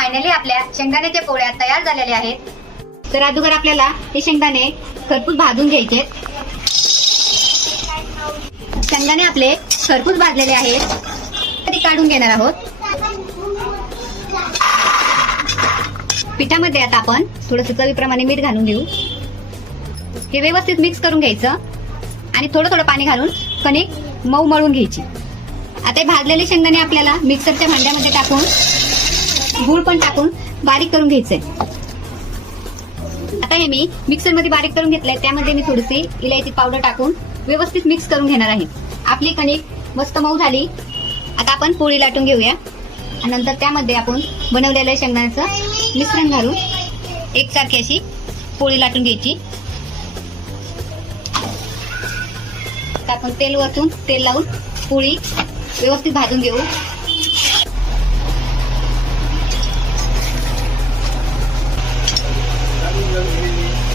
Finally आपल्या शेंगदाण्याच्या पोळ्या तयार झालेल्या आहेत. तर अगोदर आपल्याला हे शेंगदाणे खरपूस भाजून घ्यायचे. शेंगदाणे आपले खरपूस भाजलेले आहेत, ते काढून घेणार आहोत. पिठामध्ये आता आपण थोडंसं चवीप्रमाणे मीठ घालून घेऊ. हे व्यवस्थित मिक्स करून घ्यायचं आणि थोडं थोडं पाणी घालून कणिक मऊ मळून घ्यायची. आता हे भाजलेले शेंगदाणे आपल्याला मिक्सरच्या भांड्यामध्ये टाकून गूळ पण टाकून बारीक करून घ्यायचंय. आता हे मी मिक्सरमध्ये बारीक करून घेतलंय. त्यामध्ये मी थोडीशी इलायची पावडर टाकून व्यवस्थित मिक्स करून घेणार आहे. आपली कणिक मस्त मऊ झाली. आता आपण पोळी लाटून घेऊया आणि नंतर त्यामध्ये आपण बनवलेलं शेंगदाण्याचं मिश्रण घालून एकसारखी अशी पोळी लाटून घ्यायची. आपण तेल वरतून तेल लावून पोळी व्यवस्थित भाजून घेऊ.